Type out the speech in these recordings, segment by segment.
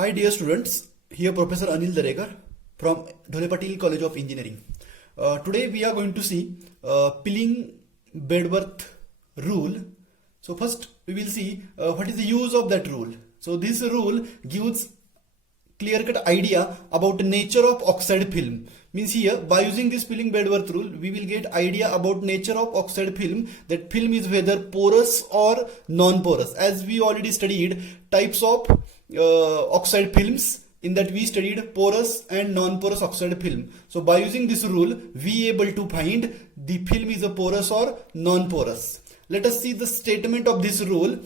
Hi dear students, here Professor Anil Darekar from Patil College of Engineering. Today we are going to see Pilling-Bedworth rule. So first we will see what is the use of that rule. So this rule gives clear-cut idea about the nature of oxide film. Means here by using this Pilling-Bedworth rule we will get idea about nature of oxide film, that film is whether porous or non-porous. As we already studied types of oxide films, in that we studied porous and non-porous oxide film. So by using this rule we able to find the film is a porous or non-porous. Let us see the statement of this rule.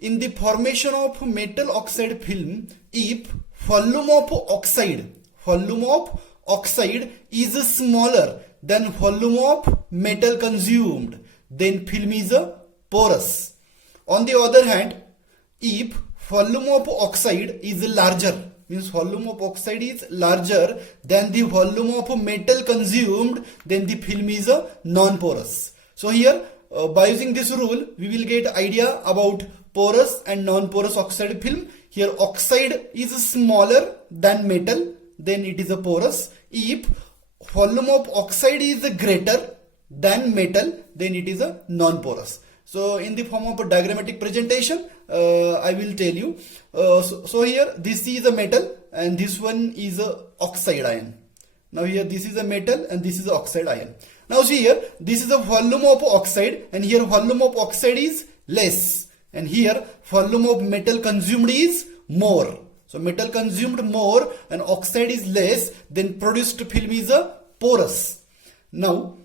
In the formation of metal oxide film, if volume of oxide is smaller than volume of metal consumed, then film is a porous. On the other hand, if volume of oxide is larger, means volume of oxide is larger than the volume of metal consumed, then the film is a non-porous. So here by using this rule we will get idea about porous and non-porous oxide film. Here oxide is smaller than metal, then it is a porous. If volume of oxide is greater than metal, then it is a non-porous. So in the form of a diagrammatic presentation, I will tell you. So here this is a metal and this one is a oxide ion. Now here this is a metal and this is a oxide ion. Now see here, this is a volume of oxide and here volume of oxide is less. And here volume of metal consumed is more. So metal consumed more and oxide is less, then produced film is a porous. Now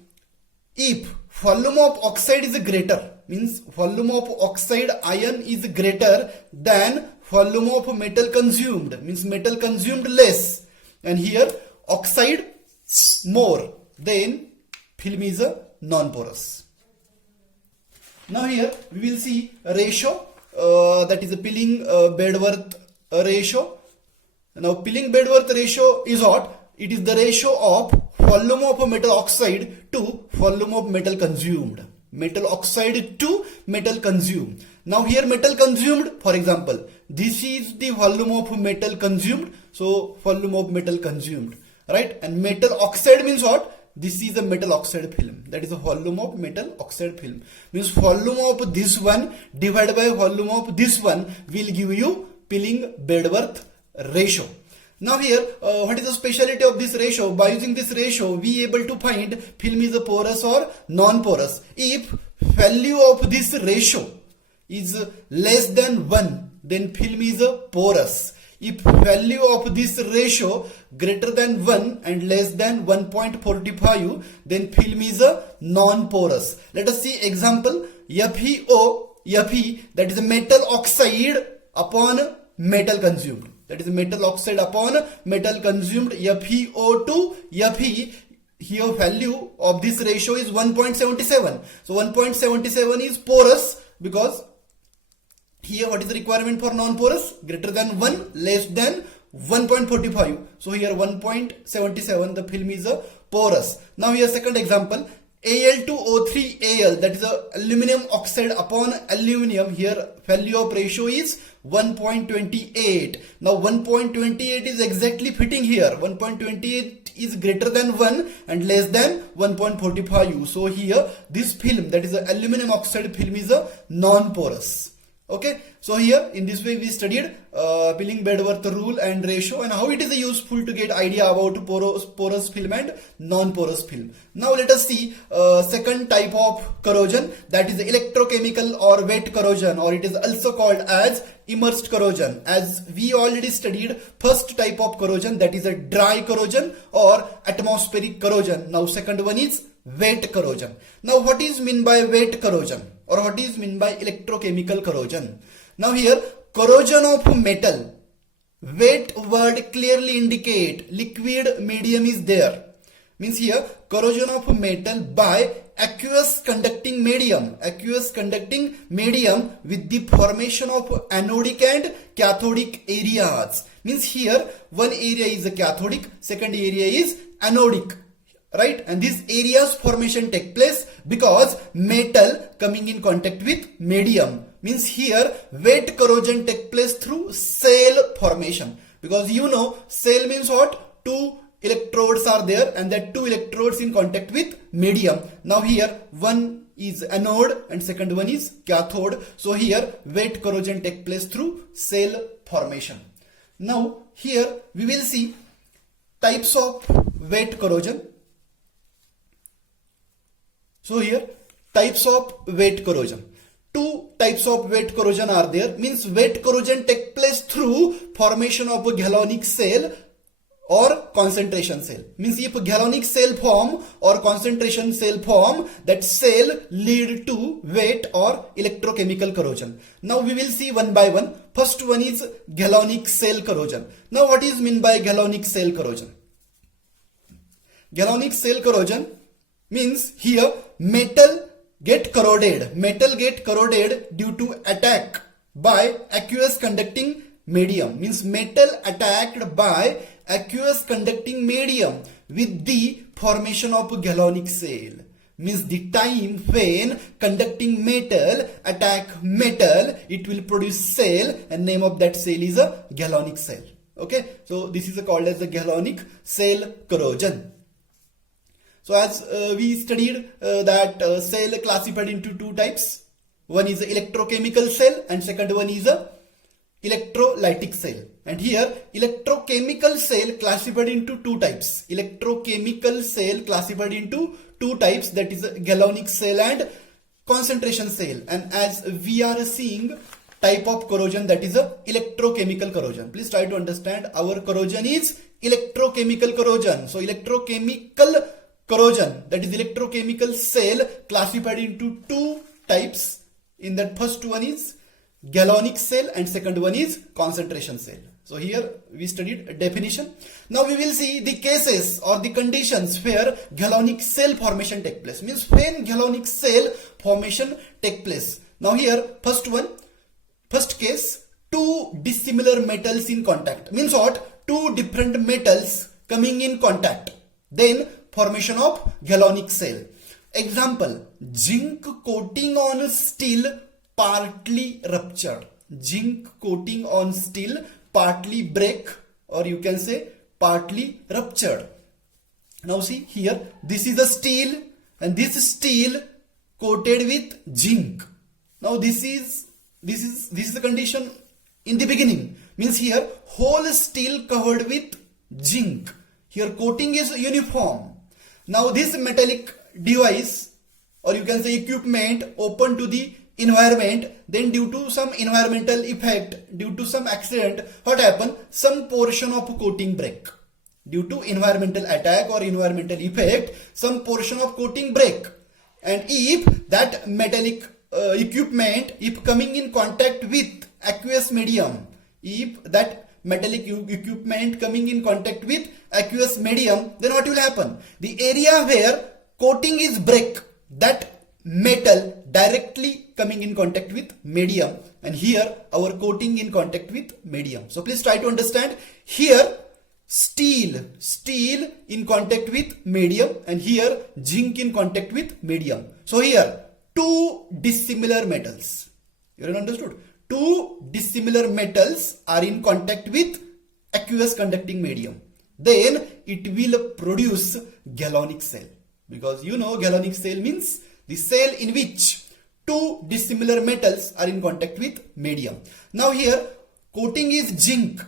if volume of oxide is greater, means volume of oxide ion is greater than volume of metal consumed, means metal consumed less, and here oxide more, then film is a non-porous. Now here we will see a ratio, that is a Pilling-Bedworth ratio. Now Pilling-Bedworth ratio is what? It is the ratio of volume of metal oxide to volume of metal consumed. Metal oxide to metal consumed. Now here metal consumed, for example, this is the volume of metal consumed, so volume of metal consumed, right? And metal oxide means what? This is a metal oxide film, that is a volume of metal oxide film. Means volume of this one divided by volume of this one will give you Pilling-Bedworth ratio. Now here what is the speciality of this ratio? By using this ratio we able to find film is a porous or non-porous. If value of this ratio is less than 1, then film is a porous. If value of this ratio greater than 1 and less than 1.45, then film is a non-porous. Let us see example. Fe, that is a metal oxide upon metal consumed. That is metal oxide upon metal consumed. FeO2 Fe, here value of this ratio is 1.77. So 1.77 is porous, because here what is the requirement for non-porous? Greater than 1, less than 1.45. So here 1.77, the film is a porous. Now here second example. Al2O3Al, that is a aluminum oxide upon aluminum. Here value of ratio is 1.28. Now 1.28 is exactly fitting here. 1.28 is greater than 1 and less than 1.45. So here this film, that is a aluminum oxide film, is a non-porous. Okay, so here in this way we studied Pilling-Bedworth rule and ratio and how it is useful to get idea about porous film and non-porous film. Now let us see second type of corrosion, that is electrochemical or wet corrosion, or it is also called as immersed corrosion. As we already studied first type of corrosion, that is a dry corrosion or atmospheric corrosion. Now second one is wet corrosion. Now what is mean by wet corrosion, or what is mean by electrochemical corrosion? Now here corrosion of metal, wet word clearly indicate liquid medium is there. Means here corrosion of metal by aqueous conducting medium with the formation of anodic and cathodic areas. Means here one area is a cathodic, second area is anodic. Right, and these areas formation take place because metal coming in contact with medium. Means here wet corrosion take place through cell formation, because you know cell means what? Two electrodes are there and that two electrodes in contact with medium. Now here one is anode and second one is cathode. So here wet corrosion takes place through cell formation. Now here we will see types of wet corrosion. So here types of wet corrosion. Two types of wet corrosion are there. Means wet corrosion takes place through formation of a galvanic cell or concentration cell. Means if galvanic cell form or concentration cell form, that cell lead to wet or electrochemical corrosion. Now we will see one by one. First one is galvanic cell corrosion. Now what is meant by galvanic cell corrosion? Galvanic cell corrosion means here metal get corroded. Metal get corroded due to attack by aqueous conducting medium. Means metal attacked by aqueous conducting medium with the formation of a galvanic cell. Means the time when conducting metal attack metal, it will produce cell and name of that cell is a galvanic cell. Okay, so this is called as the galvanic cell corrosion. So as we studied that cell classified into two types. One is a electrochemical cell and second one is a electrolytic cell. And here electrochemical cell classified into two types. Electrochemical cell classified into two types, that is a galvanic cell and concentration cell. And as we are seeing type of corrosion, that is a electrochemical corrosion. Please try to understand, our corrosion is electrochemical corrosion. So electrochemical corrosion, that is electrochemical cell classified into two types. In that first one is galvanic cell and second one is concentration cell. So here we studied a definition. Now we will see the cases or the conditions where galvanic cell formation take place. Means when galvanic cell formation take place. Now here first case, two dissimilar metals in contact. Means what? Two different metals coming in contact. Then formation of galvanic cell. Example, zinc coating on steel partly ruptured. Zinc coating on steel partly break, or you can say partly ruptured. Now see here, this is a steel and this steel coated with zinc. Now this is the condition in the beginning. Means here whole steel covered with zinc. Here coating is uniform. Now this metallic device, or you can say equipment, open to the environment, then due to some environmental effect, due to some accident, what happened? Some portion of coating break. Due to environmental attack or environmental effect, some portion of coating break. And if that metallic equipment, if coming in contact with aqueous medium, if that metallic equipment coming in contact with aqueous medium, then what will happen? The area where coating is break, that metal directly coming in contact with medium, and here our coating in contact with medium. So please try to understand, here steel in contact with medium and here zinc in contact with medium. So here two dissimilar metals. You have understood? Two dissimilar metals are in contact with aqueous conducting medium. Then it will produce galvanic cell. Because you know galvanic cell means the cell in which two dissimilar metals are in contact with medium. Now here coating is zinc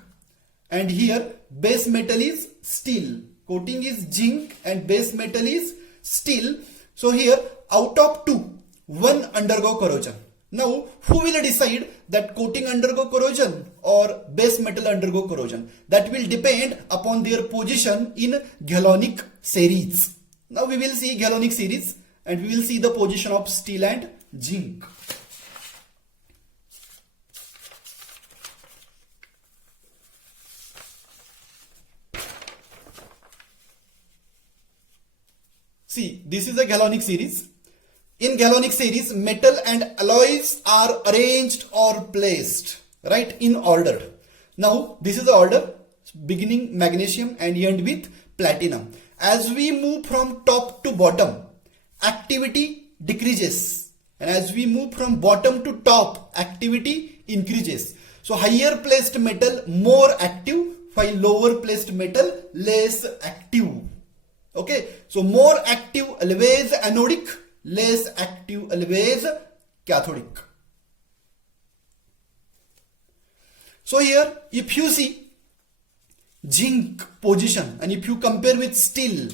and here base metal is steel. Coating is zinc and base metal is steel. So here out of two, one undergo corrosion. Now who will decide that coating undergo corrosion or base metal undergo corrosion? That will depend upon their position in galvanic series. Now we will see galvanic series and we will see the position of steel and zinc. See, this is a galvanic series. In galvanic series, metal and alloys are arranged or placed, right, in order. Now this is the order, beginning magnesium and end with platinum. As we move from top to bottom, activity decreases, and as we move from bottom to top, activity increases. So higher placed metal more active, while lower placed metal less active. Okay, so more active always anodic, less active always cathodic. So here if you see zinc position and if you compare with steel,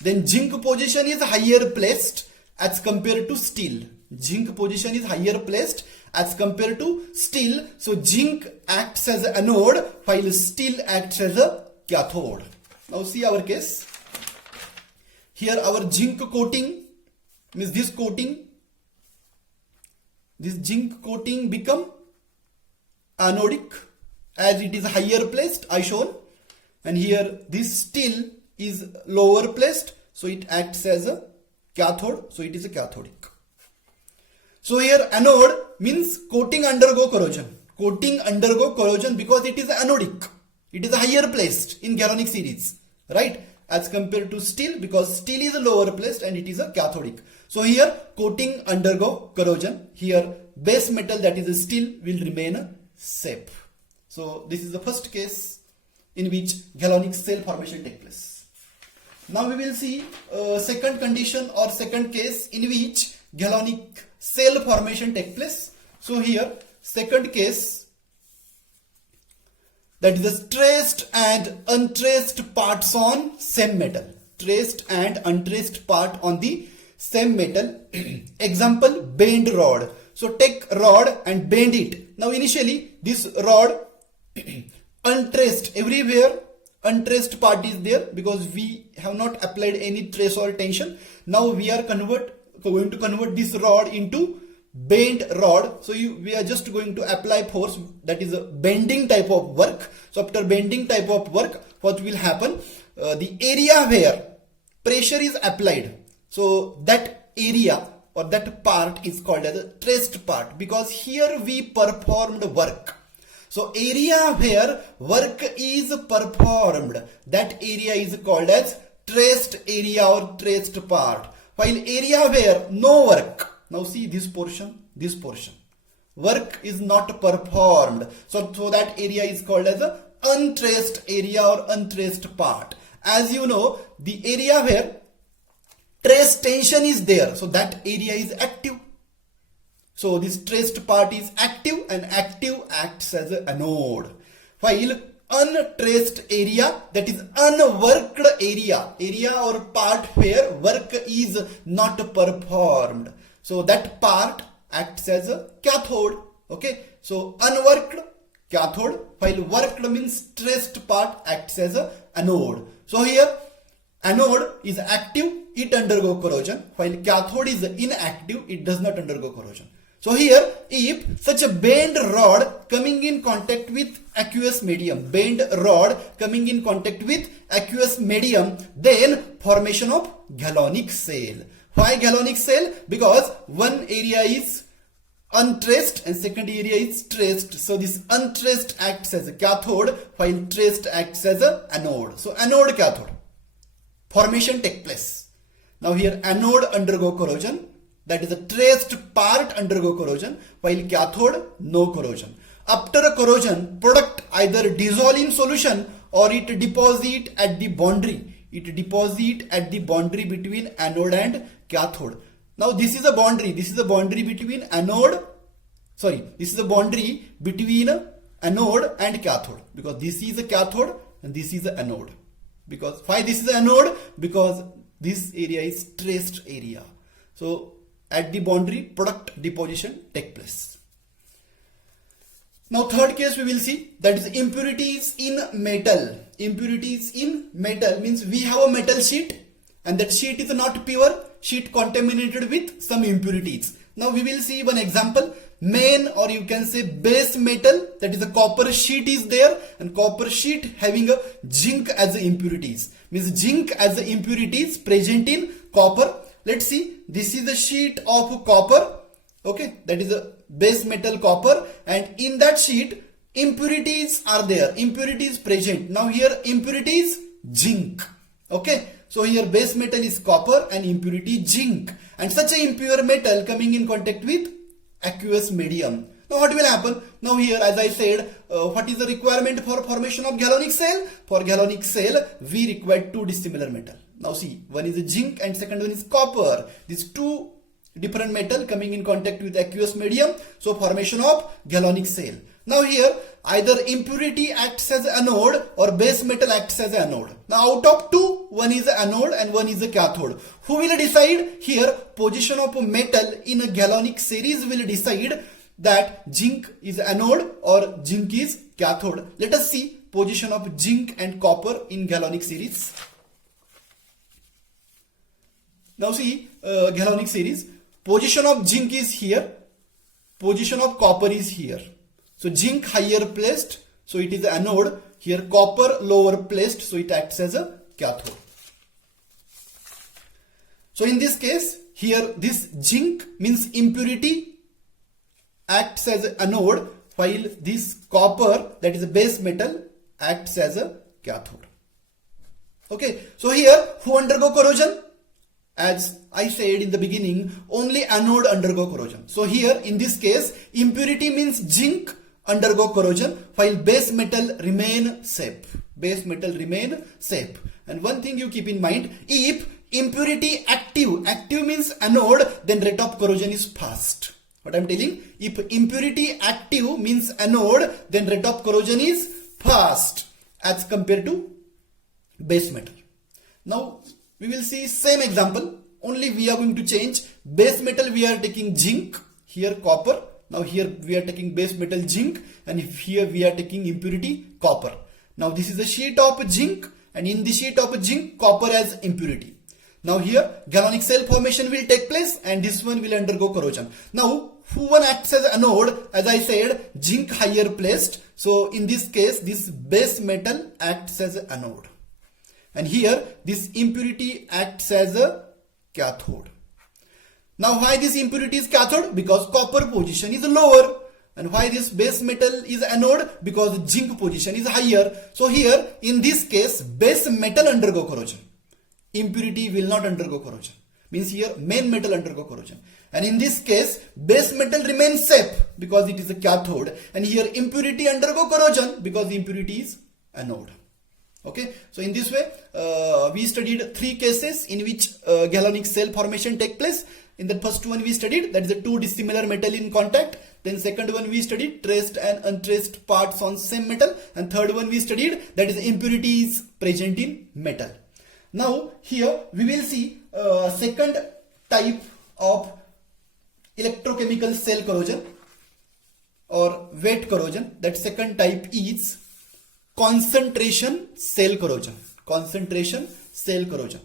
then zinc position is higher placed as compared to steel. Zinc position is higher placed as compared to steel. So zinc acts as an anode while steel acts as a cathode. Now see our case. Here our zinc coating means this zinc coating become anodic as it is higher placed, I shown, and here this steel is lower placed, so it acts as a cathode, so it is a cathodic. So here anode means coating undergo corrosion. Coating undergo corrosion because it is anodic. It is higher placed in galvanic series, right? As compared to steel, because steel is lower placed and it is a cathodic. So here coating undergo corrosion. Here base metal, that is steel, will remain safe. So this is the first case in which galvanic cell formation take place. Now we will see second condition or second case in which galvanic cell formation take place. So here second case, that is the traced and untraced parts on same metal. Traced and untraced part on the same metal. Example, bend rod. So take rod and bend it. Now initially this rod untraced, everywhere untraced part is there because we have not applied any trace or tension. Now we are going to convert this rod into bent rod. So we are just going to apply force, that is a bending type of work. So after bending type of work, what will happen? The area where pressure is applied, so that area or that part is called as a traced part because here we performed work. So area where work is performed, that area is called as traced area or traced part. While area where no work, now see this portion, work is not performed. So that area is called as a untraced area or untraced part. As you know, the area where trace tension is there, so that area is active. So this traced part is active and active acts as an anode. While untraced area, that is unworked area or part where work is not performed. So that part acts as a cathode. Okay, so unworked cathode, while worked means traced part acts as a anode. So here anode is active, it undergo corrosion, while cathode is inactive, it does not undergo corrosion. So here if such a bent rod coming in contact with aqueous medium, then formation of galvanic cell. Why galvanic cell? Because one area is untraced and second area is traced. So this untraced acts as a cathode while traced acts as a anode. So anode cathode formation take place. Now here anode undergo corrosion, that is a traced part undergo corrosion, while cathode no corrosion. After a corrosion, product either dissolve in solution or it deposit at the boundary. It deposit at the boundary between anode and cathode. Now this is a boundary. This is a boundary between anode. This is a boundary between anode and cathode, because this is a cathode and this is an anode. Because why this is an anode? Because this area is traced area. So at the boundary, product deposition take place. Now third case we will see, that is impurities in metal. Impurities in metal means we have a metal sheet and that sheet is not pure, sheet contaminated with some impurities. Now we will see one example. Main, or you can say base metal, that is a copper sheet is there, and copper sheet having a zinc as the impurities. Means zinc as the impurities present in copper. Let's see, this is a sheet of copper, okay, that is a base metal copper, and in that sheet impurities are there, impurities present. Now here impurities zinc, okay, so here base metal is copper and impurity zinc, and such a impure metal coming in contact with aqueous medium. Now what will happen? Now here, as I said, what is the requirement for formation of galvanic cell? For galvanic cell, we require two dissimilar metal. Now see, one is zinc and second one is copper. These two different metal coming in contact with aqueous medium. So formation of galvanic cell. Now here, either impurity acts as anode or base metal acts as anode. Now out of two, one is anode and one is a cathode. Who will decide? Here, position of metal in a galvanic series will decide that zinc is anode or zinc is cathode. Let us see position of zinc and copper in galvanic series. Now see galvanic series. Position of zinc is here. Position of copper is here. So zinc higher placed, so it is anode. Here copper lower placed, so it acts as a cathode. So in this case, here this zinc means impurity acts as an anode, while this copper, that is a base metal, acts as a cathode. Okay, so here who undergo corrosion? As I said in the beginning, only anode undergo corrosion. So here in this case, impurity means zinc undergo corrosion, while base metal remain safe. Base metal remain safe. And one thing you keep in mind, if impurity active means anode, then rate of corrosion is fast. What I am telling, if impurity active means anode, then rate of corrosion is fast as compared to base metal. Now we will see same example, only we are going to change. Base metal we are taking zinc, here copper. Now here we are taking base metal zinc, and here we are taking impurity copper. Now this is a sheet of zinc, and in the sheet of zinc copper as impurity. Now here galvanic cell formation will take place and this one will undergo corrosion. Now who one acts as anode? As I said, zinc higher placed. So in this case, this base metal acts as an anode. And here this impurity acts as a cathode. Now why this impurity is cathode? Because copper position is lower. And why this base metal is anode? Because zinc position is higher. So here in this case, base metal undergo corrosion. Impurity will not undergo corrosion. Means here main metal undergo corrosion. And in this case, base metal remains safe because it is a cathode. And here impurity undergo corrosion because impurity is anode. Okay, so in this way, we studied three cases in which galvanic cell formation take place. In the first one we studied, that is the two dissimilar metal in contact. Then second one we studied traced and untraced parts on same metal. And third one we studied, that is impurities present in metal. Now here we will see second type of electrochemical cell corrosion or wet corrosion. That second type is concentration cell corrosion. Concentration cell corrosion.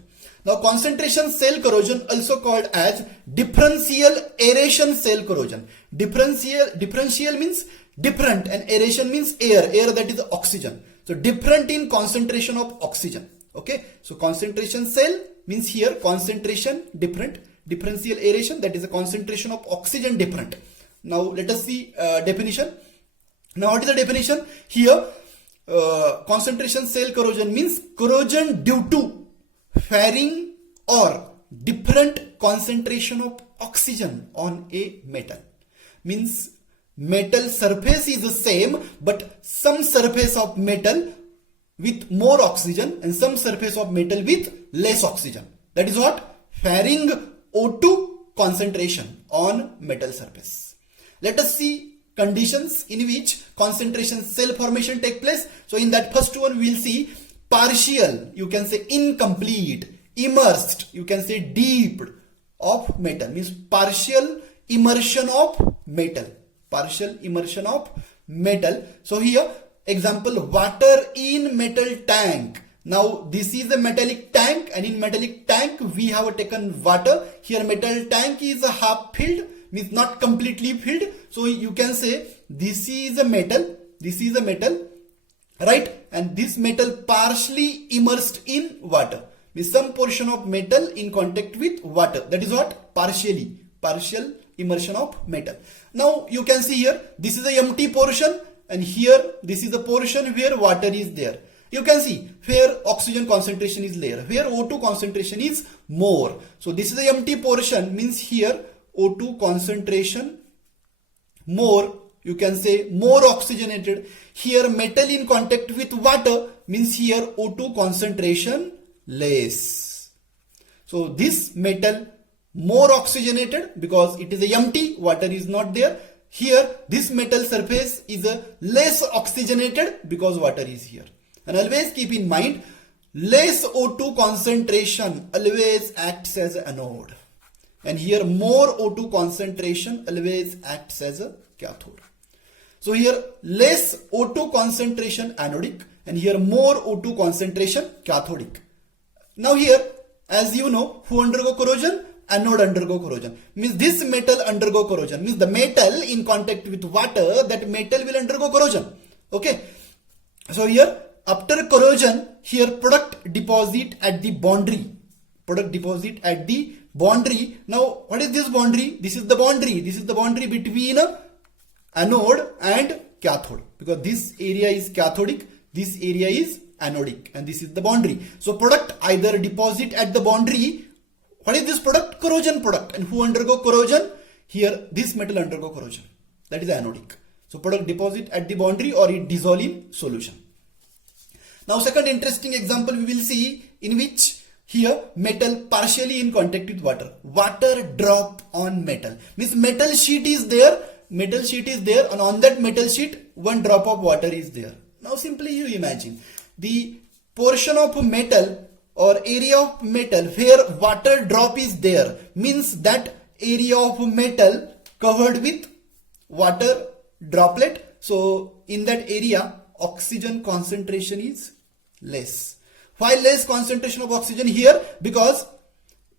Now concentration cell corrosion, also called as differential aeration cell corrosion. Differential means different and aeration means air. Air, that is oxygen. So different in concentration of oxygen. Okay, so concentration cell means here concentration different. Differential aeration, that is a concentration of oxygen different. Now let us see definition. Now what is the definition? Here concentration cell corrosion means corrosion due to varying or different concentration of oxygen on a metal. Means metal surface is the same, but some surface of metal with more oxygen and some surface of metal with less oxygen. That is what? Varying O2 concentration on metal surface. Let us see conditions in which concentration cell formation take place. So in that first one we will see partial, you can say incomplete, immersed, you can say deep of metal. Means partial immersion of metal. Partial immersion of metal. So here example, water in metal tank. Now this is a metallic tank, and in metallic tank we have taken water. Here metal tank is a half filled, means not completely filled. So you can say this is a metal, this is a metal, right? And this metal partially immersed in water. Means some portion of metal in contact with water. That is what? Partially. Partial immersion of metal. Now you can see here, this is a empty portion. And here this is the portion where water is there. You can see where oxygen concentration is lower, where O2 concentration is more. So this is the empty portion, means here O2 concentration more, you can say more oxygenated. Here metal in contact with water means here O2 concentration less. So this metal more oxygenated because it is a empty, water is not there. Here this metal surface is a less oxygenated because water is here. And always keep in mind, less O2 concentration always acts as an anode. And here more O2 concentration always acts as a cathode. So here less O2 concentration anodic and here more O2 concentration cathodic. Now here, as you know, who undergo corrosion? Anode undergo corrosion. Means this metal undergo corrosion. Means the metal in contact with water, that metal will undergo corrosion. Okay. So here after corrosion, here product deposit at the boundary. Product deposit at the boundary. Now what is this boundary? This is the boundary. This is the boundary between anode and cathode. Because this area is cathodic, this area is anodic, and this is the boundary. So product either deposit at the boundary. What is this product? Corrosion product. And who undergo corrosion? Here this metal undergo corrosion. That is anodic. So product deposit at the boundary or it dissolve in solution. Now second interesting example we will see, in which here metal partially in contact with water. Water drop on metal. Means metal sheet is there. Metal sheet is there, and on that metal sheet one drop of water is there. Now simply you imagine the portion of metal or area of metal where water drop is there, means that area of metal covered with water droplet. So in that area oxygen concentration is less. Why less concentration of oxygen here? Because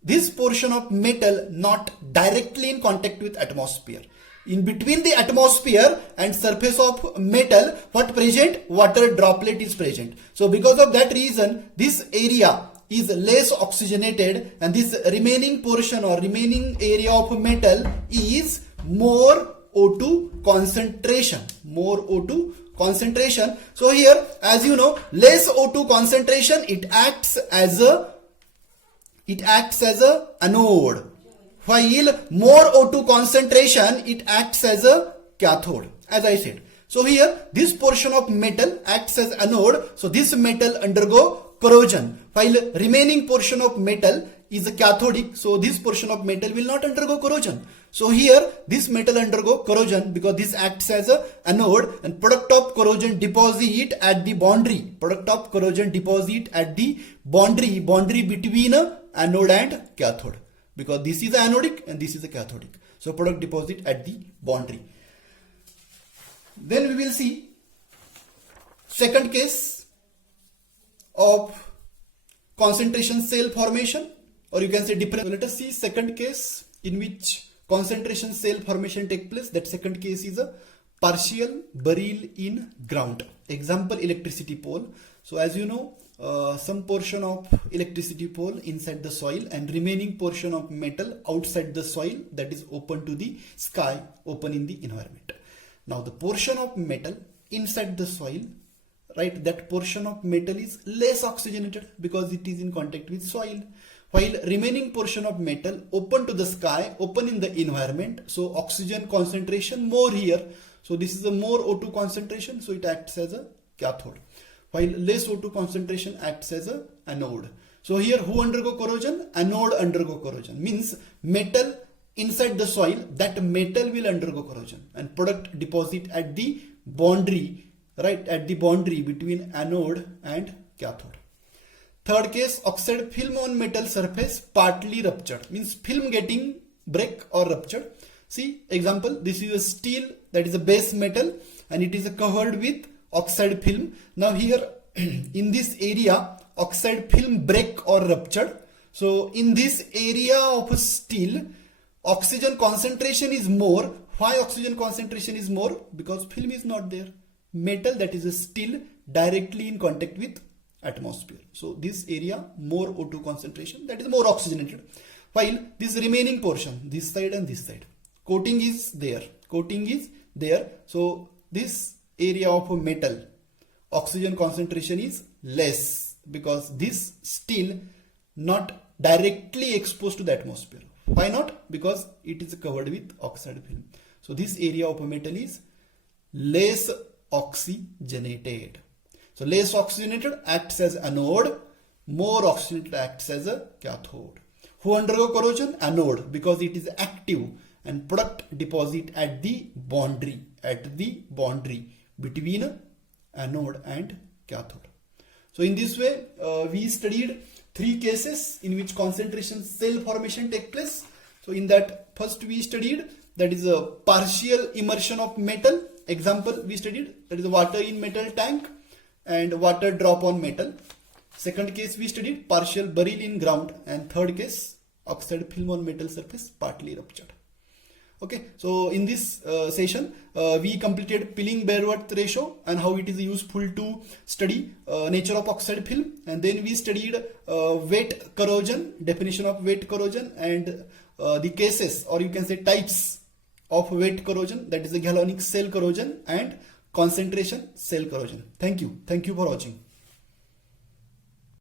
this portion of metal not directly in contact with atmosphere. In between the atmosphere and surface of metal, what present? Water droplet is present. So because of that reason, this area is less oxygenated and this remaining portion or remaining area of metal is more O2 concentration. More O2 concentration. So here, as you know, less O2 concentration, it acts as a anode. While more O2 concentration, it acts as a cathode, as I said. So here this portion of metal acts as anode. So this metal undergo corrosion, while remaining portion of metal is a cathodic. So this portion of metal will not undergo corrosion. So here this metal undergo corrosion because this acts as a anode, and product of corrosion deposit at the boundary. Product of corrosion deposit at the boundary between a anode and cathode. Because this is anodic and this is a cathodic. So product deposit at the boundary. Then we will see second case of concentration cell formation, or you can say different. So let us see second case in which concentration cell formation take place. That second case is a partial burial in ground. Example, electricity pole. So as you know, some portion of electricity pole inside the soil and remaining portion of metal outside the soil, that is open to the sky, open in the environment. Now the portion of metal inside the soil, right, that portion of metal is less oxygenated because it is in contact with soil, while remaining portion of metal open to the sky, open in the environment. So oxygen concentration more here. So this is a more O2 concentration, so it acts as a cathode, while less O2 concentration acts as a anode. So here who undergo corrosion? Anode undergo corrosion. Means metal inside the soil, that metal will undergo corrosion, and product deposit at the boundary, right, at the boundary between anode and cathode. Third case, oxide film on metal surface partly ruptured. Means film getting break or ruptured. See example, this is a steel, that is a base metal, and it is covered with oxide film. Now here in this area oxide film break or ruptured. So in this area of steel oxygen concentration is more. Why oxygen concentration is more? Because film is not there. Metal, that is a steel, directly in contact with atmosphere. So this area more O2 concentration, that is more oxygenated. While this remaining portion, this side and this side, coating is there. Coating is there. So this area of metal oxygen concentration is less because this steel not directly exposed to the atmosphere. Why not? Because it is covered with oxide film. So this area of metal is less oxygenated. So less oxygenated acts as anode, more oxygenated acts as a cathode. Who undergo corrosion? Anode, because it is active and product deposit at the boundary between anode and cathode. So in this way, we studied 3 cases in which concentration cell formation take place. So in that, first we studied, that is a partial immersion of metal. Example we studied, that is water in metal tank and water drop on metal. Second case we studied partial burial in ground, and third case oxide film on metal surface partly ruptured. Okay, so in this session we completed Pilling-Bedworth ratio and how it is useful to study nature of oxide film, and then we studied wet corrosion, definition of wet corrosion, and the cases, or you can say types of wet corrosion, that is the galvanic cell corrosion and concentration cell corrosion. Thank you for watching.